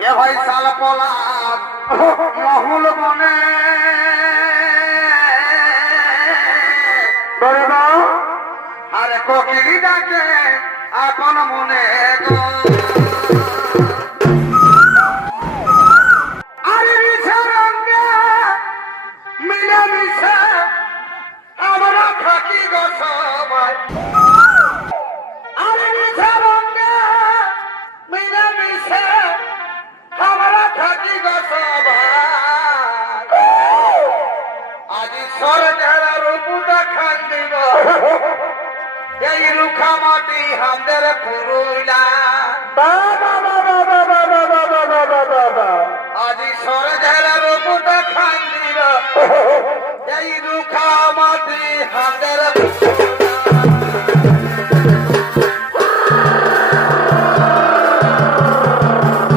এ ভাই সাল পলাদ মহুল বনে আরে কোকিলি ডাকে আপন মনে গো আরে মিশে রঙে মিলে মিশে আমরা থাকি গো সবাই আরে মিশে রঙে মিলে মিশে আমরা থাকি গো সবাই আজি সরকার রূপ দেখান দিব এই রুখা মাটি আমাদের পুরুলা